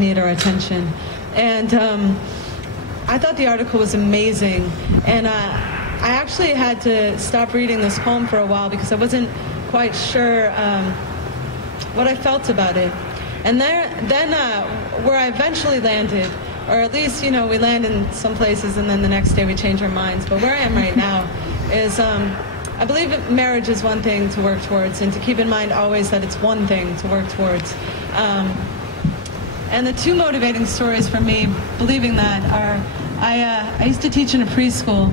need our attention. And I thought the article was amazing, and I actually had to stop reading this poem for a while because I wasn't quite sure what I felt about it. And then where I eventually landed, or at least, you know, we land in some places and then the next day we change our minds, but where I am right now is I believe that marriage is one thing to work towards, and to keep in mind always that it's one thing to work towards. And the two motivating stories for me believing that are, I used to teach in a preschool,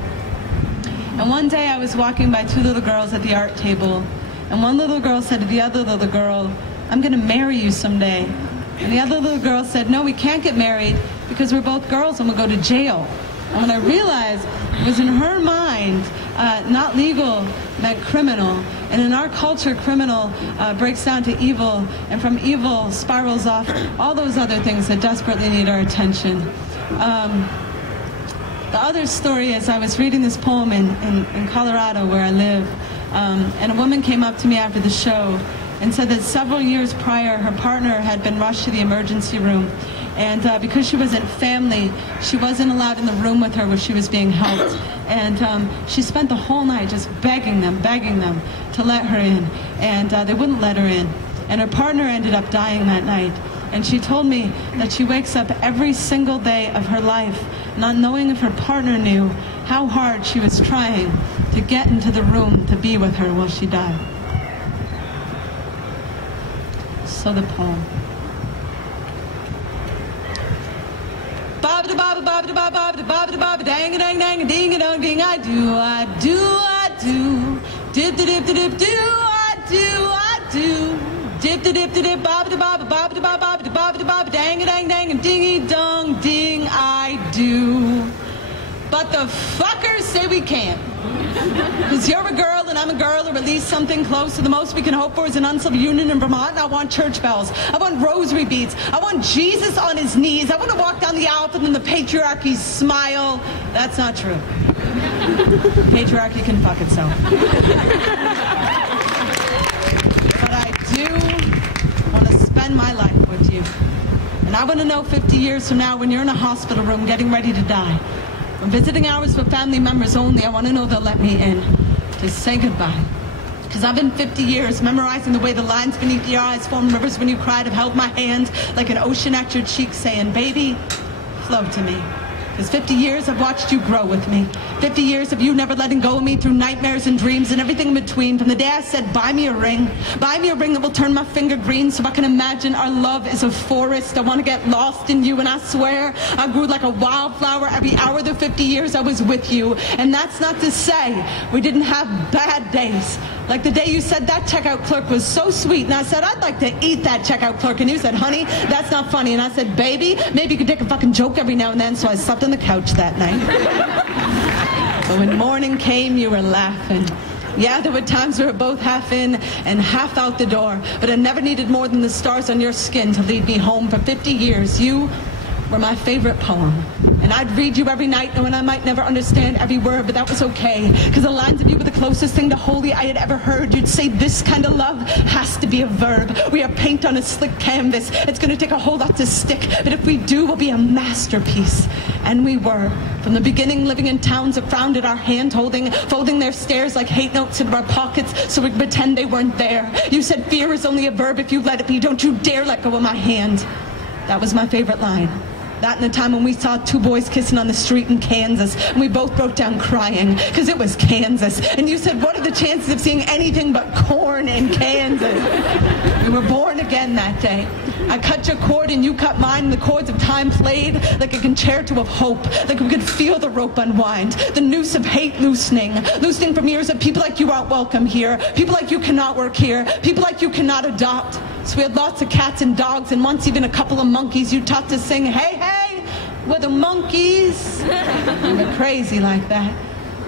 and one day I was walking by two little girls at the art table, and one little girl said to the other little girl, "I'm going to marry you someday." And the other little girl said, "No, we can't get married because we're both girls and we'll go to jail." And when I realized it was in her mind, not legal meant criminal. And in our culture, criminal breaks down to evil, and from evil spirals off all those other things that desperately need our attention. The other story is I was reading this poem in Colorado, where I live, and a woman came up to me after the show and said that several years prior, her partner had been rushed to the emergency room. And because she wasn't family, she wasn't allowed in the room with her where she was being helped. And she spent the whole night just begging them to let her in. And they wouldn't let her in. And her partner ended up dying that night. And she told me that she wakes up every single day of her life not knowing if her partner knew how hard she was trying to get into the room to be with her while she died. So the poem. Baba da baba baba da baba da baba da baba dang a dang dang a ding a dong ding. I do dip da dip da dip do I do dip da dip da dip baba da baba baba da baba da baba da baba dang a dang dang and dingy dong ding. I do, but the fuckers say we can't. Because you're a girl and I'm a girl, or at least something close to the most we can hope for is an uncivil union in Vermont. And I want church bells. I want rosary beads. I want Jesus on his knees. I want to walk down the aisle and then the patriarchy smile. That's not true. Patriarchy can fuck itself. But I do want to spend my life with you. And I want to know 50 years from now, when you're in a hospital room getting ready to die, when visiting hours with family members only, I want to know they'll let me in to say goodbye. Because I've been 50 years memorizing the way the lines beneath your eyes form rivers when you cried. I've held my hand like an ocean at your cheek saying, "Baby, flow to me." Because 50 years I've watched you grow with me. 50 years of you never letting go of me through nightmares and dreams and everything in between. From the day I said, buy me a ring that will turn my finger green so I can imagine our love is a forest. I want to get lost in you, and I swear I grew like a wildflower every hour of the 50 years I was with you. And that's not to say we didn't have bad days. Like the day you said that checkout clerk was so sweet, and I said, I'd like to eat that checkout clerk. And you said, honey, that's not funny. And I said, baby, maybe you could take a fucking joke every now and then. So I slept on the couch that night. But when morning came, you were laughing. Yeah, there were times we were both half in and half out the door, but I never needed more than the stars on your skin to lead me home. For 50 years, you were my favorite poem. And I'd read you every night, knowing I might never understand every word, but that was okay, because the lines of you were the closest thing to holy I had ever heard. You'd say, this kind of love has to be a verb. We are paint on a slick canvas. It's going to take a whole lot to stick, but if we do, we'll be a masterpiece. And we were. From the beginning, living in towns that frowned at our hand-holding, folding their stares like hate notes into our pockets so we could pretend they weren't there. You said, fear is only a verb if you let it be. Don't you dare let go of my hand. That was my favorite line. That and the time when we saw two boys kissing on the street in Kansas, and we both broke down crying, because it was Kansas. And you said, what are the chances of seeing anything but corn in Kansas? We were born again that day. I cut your cord and you cut mine, and the chords of time played like a concerto of hope, like we could feel the rope unwind, the noose of hate loosening from years of people like you aren't welcome here, people like you cannot work here, people like you cannot adopt. So we had lots of cats and dogs, and once even a couple of monkeys. You taught to sing, hey, hey, we're the monkeys. We were crazy like that.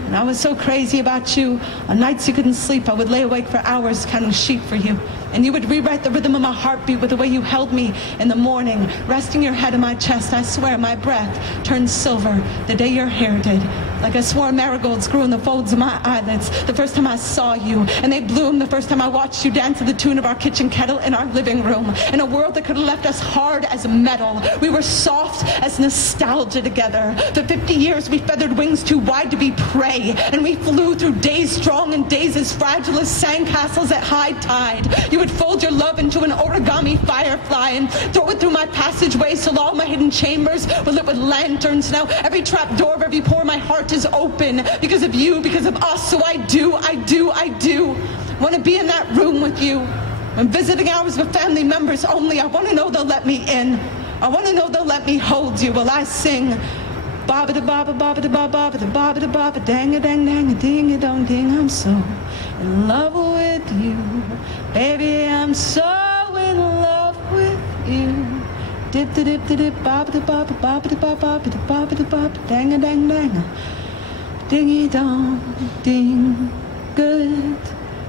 And I was so crazy about you. On nights you couldn't sleep, I would lay awake for hours counting sheep for you. And you would rewrite the rhythm of my heartbeat with the way you held me in the morning, resting your head on my chest. I swear my breath turned silver the day your hair did. like I swore marigolds grew in the folds of my eyelids the first time I saw you, and they bloomed the first time I watched you dance to the tune of our kitchen kettle in our living room. In a world that could have left us hard as metal, we were soft as nostalgia together. For 50 years we feathered wings too wide to be prey, and we flew through days strong and days as fragile as sandcastles at high tide. You would fold your love into an origami firefly and throw it through my passageway so all my hidden chambers were lit with lanterns. Now every trap door of every pore, my heart is open because of you, because of us. So I do want to be in that room with you. When visiting hours with family members only, I want to know they'll let me in. I want to know they'll let me hold you while I sing. Baba da baba baba da baba baba da baba da baba dang a dang dang a ding a dong ding. I'm so in love with you, baby. I'm so in love with you. Dip da dip da dip baba da baba baba da baba da baba da baba dang a dang dang a dingy dong ding. Goodbye.